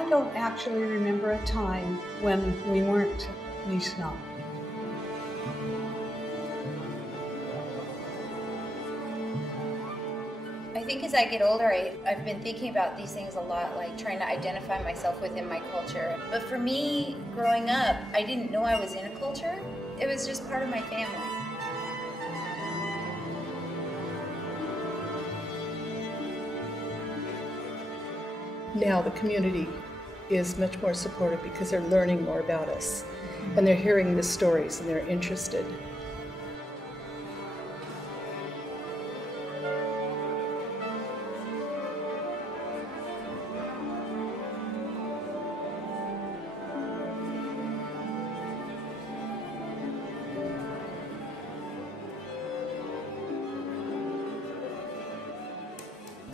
I don't actually remember a time when we weren't Nishnah. I think as I get older, I've been thinking about these things a lot, like trying to identify myself within my culture. But for me, growing up, I didn't know I was in a culture. It was just part of my family. Now the community is much more supportive because they're learning more about us and they're hearing the stories and they're interested.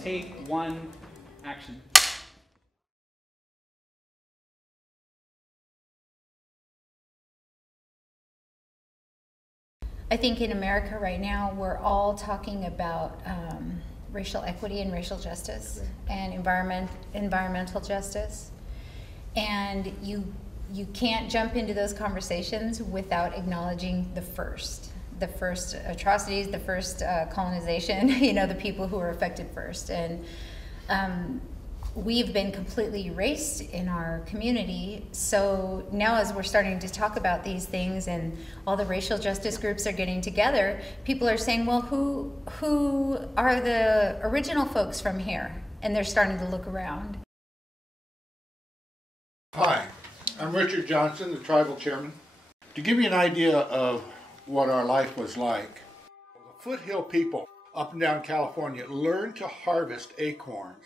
Take one, action. I think in America right now, we're all talking about racial equity and racial justice and environmental justice. And you can't jump into those conversations without acknowledging the first atrocities, the first colonization, the people who were affected first. And we've been completely erased in our community. So now as we're starting to talk about these things and all the racial justice groups are getting together, people are saying, well, who are the original folks from here? And they're starting to look around. Hi, I'm Richard Johnson, the tribal chairman. To give you an idea of what our life was like, the foothill people up and down California learned to harvest acorns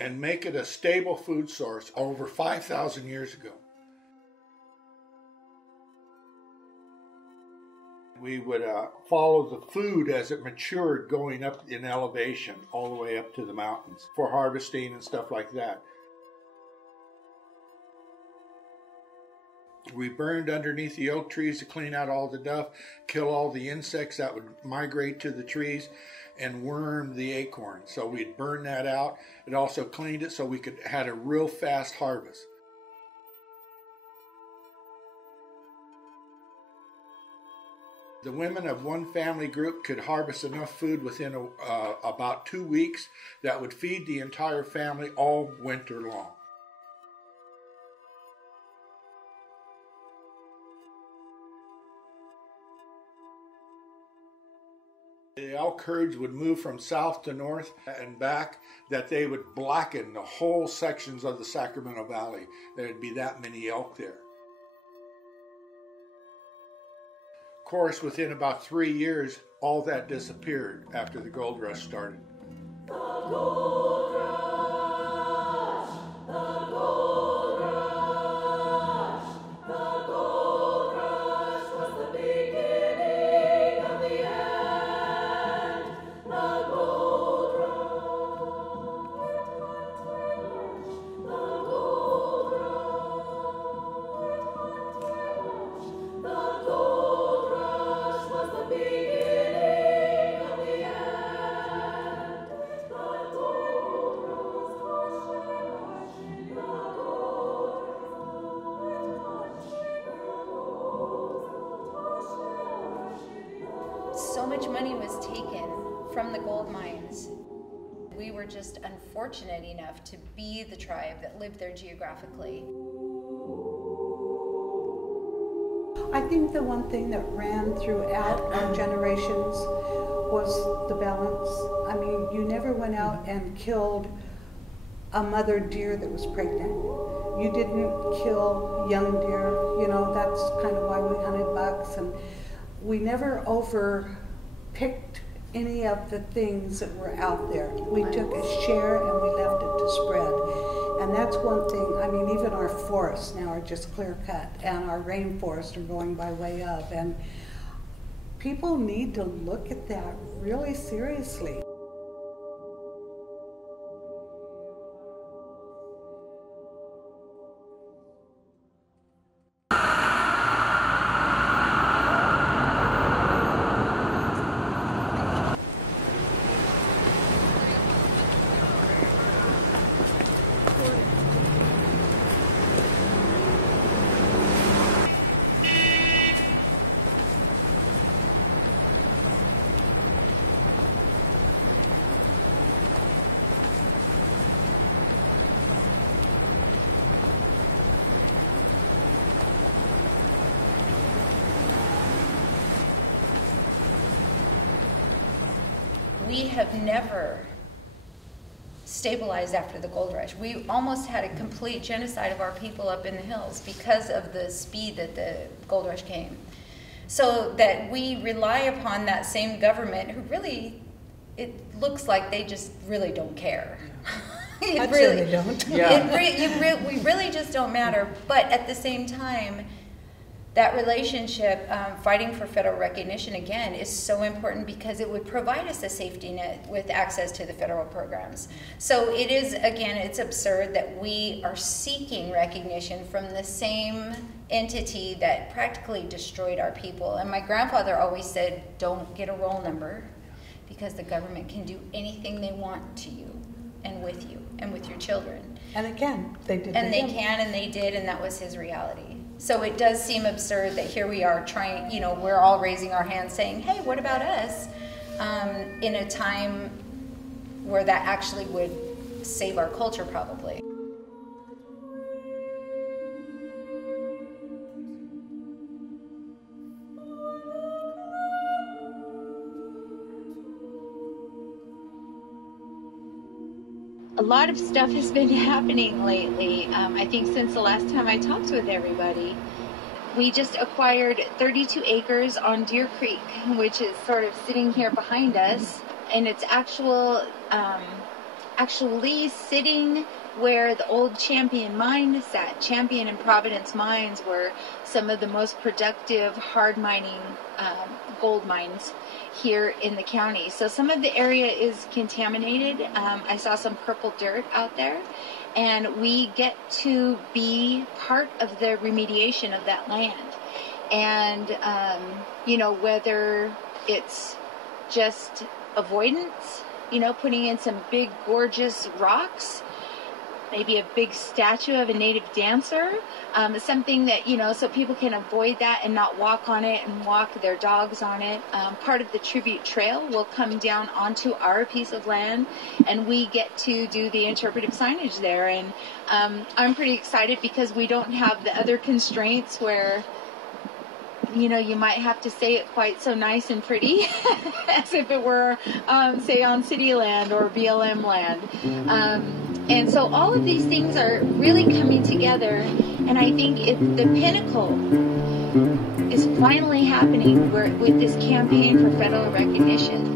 and make it a stable food source over 5,000 years ago. We would follow the food as it matured going up in elevation all the way up to the mountains for harvesting and stuff like that. We burned underneath the oak trees to clean out all the duff, kill all the insects that would migrate to the trees, and worm the acorn. So we'd burn that out. It also cleaned it so we had a real fast harvest. The women of one family group could harvest enough food within about 2 weeks that would feed the entire family all winter long. The elk herds would move from south to north and back, that they would blacken the whole sections of the Sacramento Valley. There'd be that many elk there. Of course, within about 3 years, all that disappeared after the gold rush started. So much money was taken from the gold mines. We were just unfortunate enough to be the tribe that lived there geographically. I think the one thing that ran throughout our generations was the balance. I mean, you never went out and killed a mother deer that was pregnant. You didn't kill young deer, that's kind of why we hunted bucks. And we never overpicked any of the things that were out there. We took a share and we left it to spread. And that's one thing, I mean, even our forests now are just clear cut, and our rainforests are going by way of. And people need to look at that really seriously. we have never stabilized after the gold rush. We almost had a complete genocide of our people up in the hills because of the speed that the gold rush came. So that we rely upon that same government who really, it looks like they just really don't care. I'd say they don't. Yeah. We really just don't matter. But at the same time, that relationship, fighting for federal recognition again, is so important because it would provide us a safety net with access to the federal programs. So it is, again, it's absurd that we are seeking recognition from the same entity that practically destroyed our people. And my grandfather always said, don't get a roll number, because the government can do anything they want to you and with you and with your children. And again, they did. And they can and they did, and that was his reality. So it does seem absurd that here we are trying, you know, we're all raising our hands saying, hey, what about us? In a time where that actually would save our culture probably. A lot of stuff has been happening lately. I think since the last time I talked with everybody. We just acquired 32 acres on Deer Creek, which is sort of sitting here behind us, and it's actually sitting where the old Champion mine sat. Champion and Providence mines were some of the most productive hard mining gold mines here in the county. So some of the area is contaminated. I saw some purple dirt out there, and we get to be part of the remediation of that land. And you know, whether it's just avoidance, you know, putting in some big gorgeous rocks, maybe a big statue of a native dancer, something that, you know, so people can avoid that and not walk on it and walk their dogs on it. Part of the tribute trail will come down onto our piece of land, and we get to do the interpretive signage there. And I'm pretty excited because we don't have the other constraints where, you know, you might have to say it quite so nice and pretty as if it were, say, on city land or BLM land. And so all of these things are really coming together, and I think the pinnacle is finally happening with this campaign for federal recognition.